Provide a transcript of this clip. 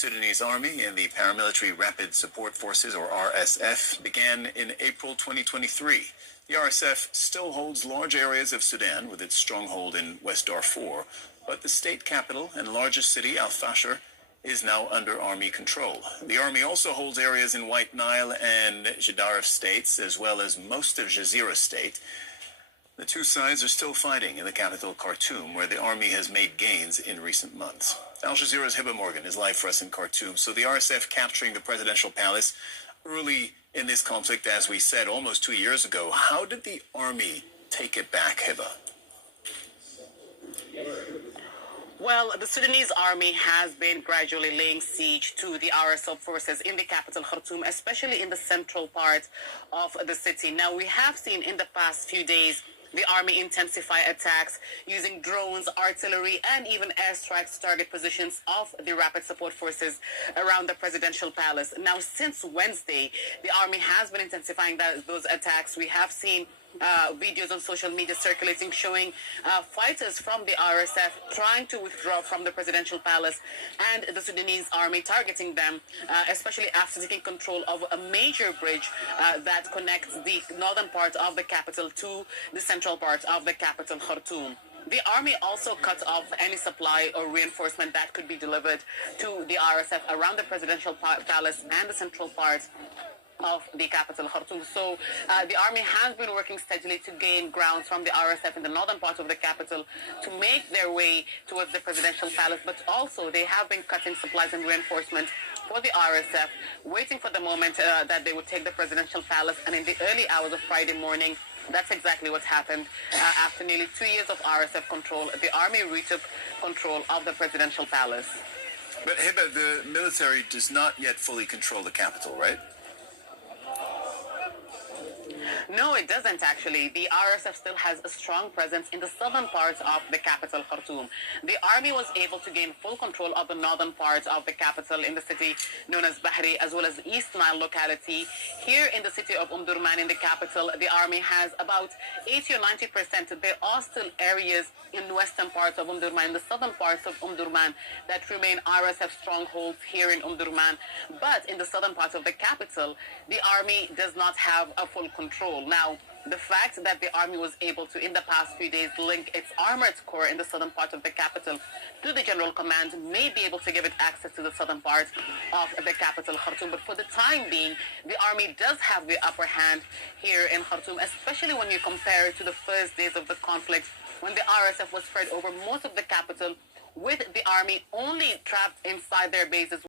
Sudanese Army and the Paramilitary Rapid Support Forces, or RSF, began in April 2023. The RSF still holds large areas of Sudan with its stronghold in West Darfur, but the state capital and largest city, Al-Fashir, is now under Army control. The Army also holds areas in White Nile and Gedaref states, as well as most of Jazeera state. The two sides are still fighting in the capital, Khartoum, where the Army has made gains in recent months. Al Jazeera's Hiba Morgan is live for us in Khartoum. So the RSF capturing the presidential palace early in this conflict, as we said, almost 2 years ago. How did the Army take it back, Hiba? Well, the Sudanese Army has been gradually laying siege to the RSF forces in the capital, Khartoum, especially in the central part of the city. Now, we have seen in the past few days the Army intensify attacks using drones, artillery, and even airstrikes to target positions of the Rapid Support Forces around the presidential palace. Now, since Wednesday, the Army has been intensifying those attacks. We have seen videos on social media circulating showing fighters from the RSF trying to withdraw from the presidential palace and the Sudanese Army targeting them, especially after taking control of a major bridge that connects the northern part of the capital to the central part of the capital, Khartoum. The Army also cut off any supply or reinforcement that could be delivered to the RSF around the presidential palace and the central part of the capital, Khartoum. So the Army has been working steadily to gain grounds from the RSF in the northern part of the capital to make their way towards the presidential palace, but also they have been cutting supplies and reinforcement for the RSF, waiting for the moment that they would take the presidential palace. And in the early hours of Friday morning, that's exactly what happened. After nearly 2 years of RSF control, the Army retook control of the presidential palace. But Hiba, the military does not yet fully control the capital, right? No, it doesn't actually. The RSF still has a strong presence in the southern parts of the capital, Khartoum. The Army was able to gain full control of the northern parts of the capital in the city known as Bahri, as well as East Nile locality. Here in the city of Durman in the capital, the Army has about 80 or 90%. There are still areas in the western parts of Durman, in the southern parts of Durman, that remain RSF strongholds here in Durman. But in the southern parts of the capital, the Army does not have a full control. Now, the fact that the Army was able to, in the past few days, link its armored corps in the southern part of the capital to the General Command may be able to give it access to the southern part of the capital, Khartoum. But for the time being, the Army does have the upper hand here in Khartoum, especially when you compare it to the first days of the conflict, when the RSF was spread over most of the capital, with the Army only trapped inside their bases.